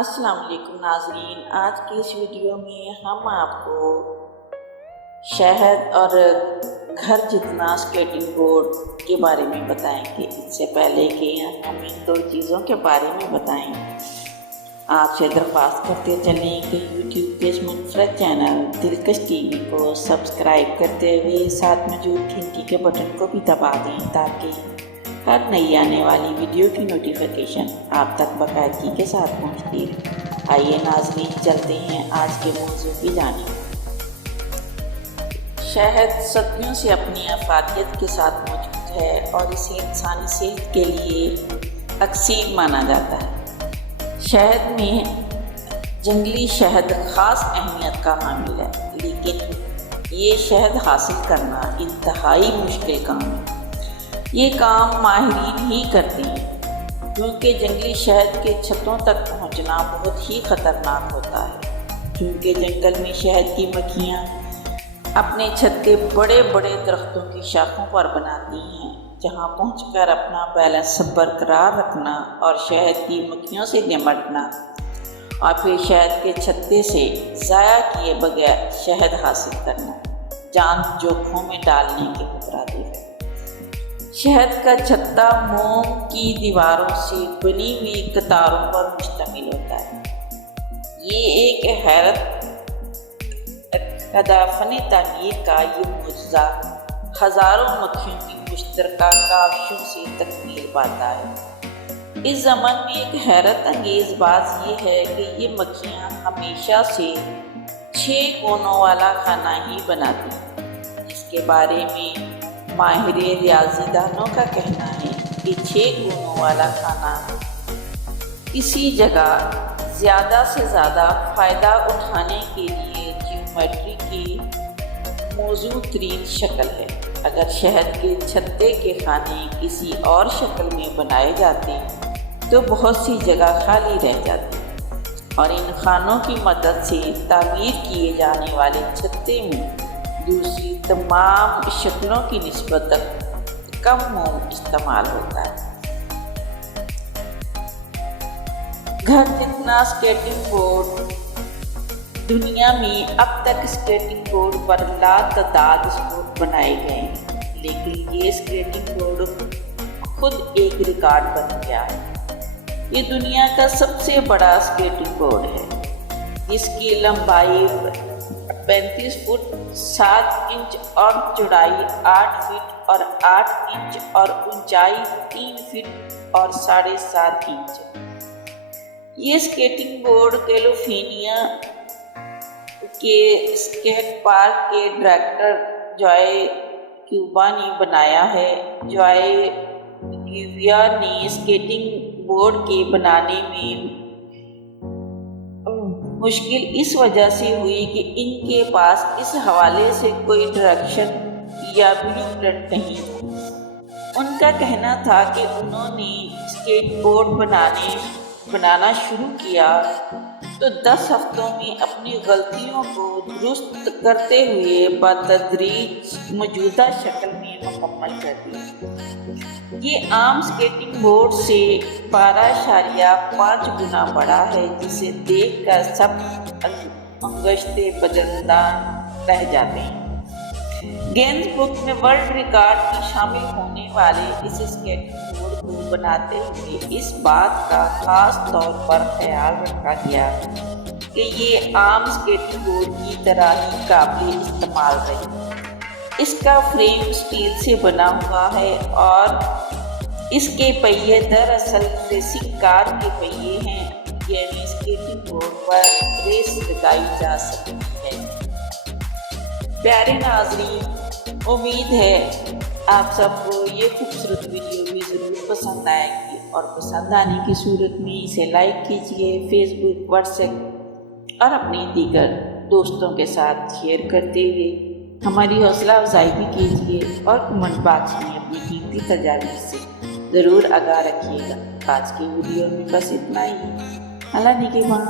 السلام علیکم ناظرین، آج کی اس ویڈیو میں ہم آپ کو شہد اور گھر جتنا اسکیٹنگ بورڈ کے بارے میں بتائیں گے۔ اس سے پہلے کہ ہم ان دو چیزوں کے بارے میں بتائیں، آپ سے درخواست کرتے چلیں کہ یوٹیوب پہ اس منفرد چینل دلکش ٹی وی کو سبسکرائب کرتے ہوئے ساتھ موجود گھنٹی کے بٹن کو بھی دبا دیں تاکہ ہر نئی آنے والی ویڈیو کی نوٹیفیکیشن آپ تک باقاعدگی کے ساتھ پہنچتی ہے۔ آئیے ناظرین چلتے ہیں آج کے موضوع کی جانب۔ شہد صدیوں سے اپنی افادیت کے ساتھ موجود ہے اور اسے انسانی صحت کے لیے اکسیر مانا جاتا ہے۔ شہد میں جنگلی شہد خاص اہمیت کا حامل ہے، لیکن یہ شہد حاصل کرنا انتہائی مشکل کام ہے۔ یہ کام ماہرین ہی کرتے ہیں، کیونکہ جنگلی شہد کے چھتوں تک پہنچنا بہت ہی خطرناک ہوتا ہے، کیونکہ جنگل میں شہد کی مکھیاں اپنے چھتے بڑے بڑے درختوں کی شاخوں پر بناتی ہیں، جہاں پہنچ کر اپنا بیلنس برقرار رکھنا اور شہد کی مکھیوں سے نمٹنا اور پھر شہد کے چھتے سے ضائع کیے بغیر شہد حاصل کرنا جان جوکھوں میں ڈالنے کے مترادف ہے۔ شہد کا چھتا موم کی دیواروں سے بنی ہوئی قطاروں پر مشتمل ہوتا ہے۔ یہ ایک حیرت فن تعمیر کا یہ معجزہ ہزاروں مکھیوں کی مشترکہ کاوشوں سے تکمیل پاتا ہے۔ اس زمن میں ایک حیرت انگیز بات یہ ہے کہ یہ مکھیاں ہمیشہ سے 6 کونوں والا کھانا ہی بناتی ہیں۔ اس کے بارے میں ماہر ریاضی دانوں کا کہنا ہے کہ 6 کونوں والا کھانا کسی جگہ زیادہ سے زیادہ فائدہ اٹھانے کے لیے جیومیٹری کی موزوں ترین شکل ہے۔ اگر شہد کے چھتے کے کھانے کسی اور شکل میں بنائے جاتے تو بہت سی جگہ خالی رہ جاتی اور ان خانوں کی مدد سے تعمیر کیے جانے والے چھتے میں دوسری تمام شکلوں کی نسبت کم موم استعمال ہوتا ہے۔ گھر جتنا اسکیٹنگ بورڈ دنیا میں اب تک اسکیٹنگ بورڈ پر لاتعداد اسپورٹ بنائے گئے ہیں، لیکن یہ اسکیٹنگ بورڈ خود ایک ریکارڈ بن گیا ہے۔ یہ دنیا کا سب سے بڑا اسکیٹنگ بورڈ ہے، جس کی لمبائی 35 فٹ 7 انچ اور چوڑائی 8 فٹ اور 8 انچ اور اونچائی 3 فٹ اور 7.5 انچ۔ یہ اسکیٹنگ بورڈ کیلیفورنیا کے اسکیٹ پارک کے ڈائریکٹر جوائے کیوبا نے بنایا ہے۔ جوائے کیوبا نے اسکیٹنگ بورڈ کے بنانے میں مشکل اس وجہ سے ہوئی کہ ان کے پاس اس حوالے سے کوئی ڈائریکشن یا بلو پرنٹ نہیں تھا۔ ان کا کہنا تھا کہ انہوں نے اسکیٹ بورڈ بنانا شروع کیا تو 10 ہفتوں میں اپنی غلطیوں کو درست کرتے ہوئے بتدریج موجودہ شکل میں مکمل کر دیا۔ یہ عام اسکیٹنگ بورڈ سے 12.5 گنا بڑا ہے، جسے دیکھ کر سب انگشتے بدندان رہ جاتے ہیں۔ گینز بک میں ورلڈ ریکارڈ میں شامل ہونے والے اس اسکیٹنگ بورڈ کو بناتے ہوئے اس بات کا خاص طور پر خیال رکھا گیا کہ یہ عام اسکیٹنگ بورڈ کی طرح ہی قابل استعمال رہے۔ اس کا فریم اسٹیل سے بنا ہوا ہے اور اس کے پہیے دراصل ریسنگ کار کے پہیے ہیں، یعنی اسکیٹنگ بورڈ پر ریس لگائی جا سکتی ہے۔ پیارے ناظرین، امید ہے آپ سب کو یہ خوبصورت ویڈیو بھی ضرور پسند آئے گی اور پسند آنے کی صورت میں اسے لائک کیجیے، فیس بک، واٹس ایپ اور اپنے دیگر دوستوں کے ساتھ شیئر کرتے ہوئے ہماری حوصلہ افزائی بھی کیجیے اور کمنٹ باکس میں اپنی قیمتی تجاویز سے ضرور آگاہ رکھیے گا۔ آج کی ویڈیو میں بس اتنا ہی۔ اللہ نگہبان۔